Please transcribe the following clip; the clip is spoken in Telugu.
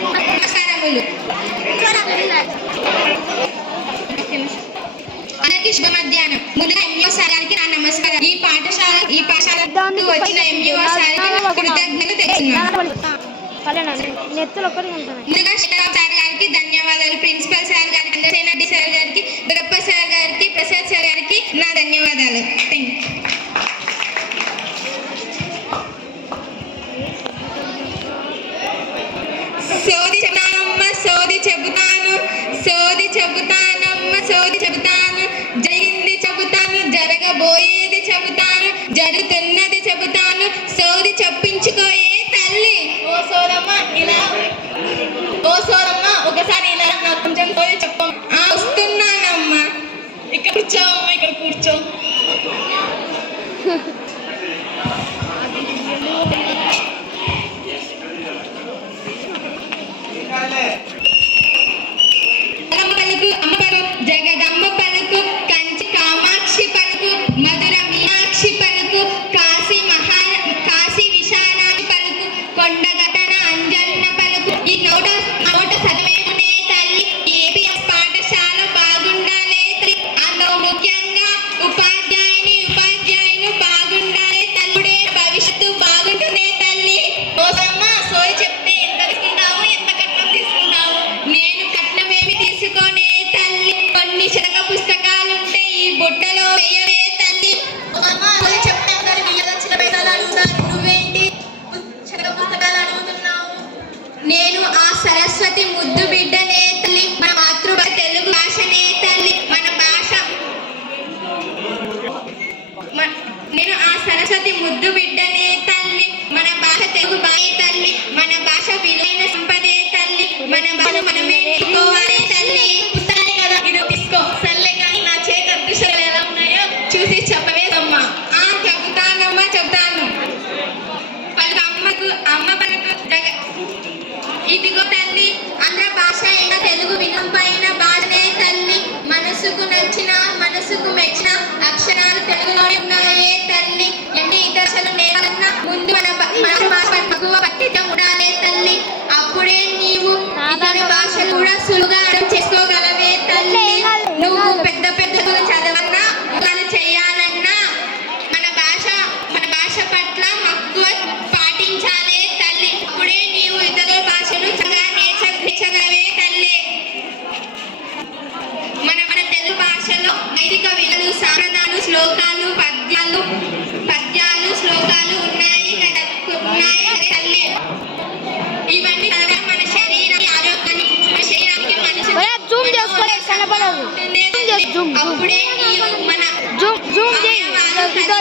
నమస్కారములు అందరికీ శుభ మధ్యాహ్నం ముందుగా ఎంఈఓ సార్ గారికి నా నమస్కారం. ఈ పాఠశాల ఈ పాఠశాల వచ్చిన ఎంఈఓ సార్కి నా కృతజ్ఞతలు తెలుస్తున్నాను ముందుగా శివరామ్ సార్ గారికి ధన్యవాదాలు. ప్రిన్సిపల్ సార్ గారికి అందసేనడ్డి సార్ గారికి దొరప్ప సార్ గారికి ప్రసాద్ సార్ గారికి నా ధన్యవాదాలు. కూర్చోమ్మా ఇక్కడ కూర్చో అమ్మ పలుకు అమ్మ పలుకు జగదమ్మ పలుకు కంచి కామాక్షి పలుకు మధు తీసుకొనే తల్లి కొన్ని పుస్తకాలుంటే ఈ బుట్టలో వేయవే తల్లి. నువ్వేంటి చదువు పుస్తకాలు అడుగుతున్నావు? నేను ఆ సరస్వతి ముద్దు బిడ్డనే తల్లి. మన మాతృభాష తెలుగు భాషనే తల్లి. మన భాష నేను ఆ సరస్వతి ముద్దు బిడ్డనే తల్లి. మన భాష తెలుగు భాష తల్లి. మన భాష విలువైన సంపదే తల్లి. మన భాష మనమే పాటించాలే తల్లి. అప్పుడే నీవు ఇతర భాషలు చక్కగా నేర్చగలవే తల్లి. మన మన తెలుగు భాషలో నైతిక విలువలు సాధనాలు శ్లోకాలు పద్యాలు పద్యాలు శ్లోకాలు ఉన్నాయి కదా. ఉన్నాయి కదా తల్లి. ఇవన్నీ మన శరీరానికి ఆరోగ్యానికి మన శరీరానికి మనిషి జూమ్ కనపడదు. Zoom zoom. అప్పుడే నీవు మన జూమ్ జూమ్ చేయి. ఇదో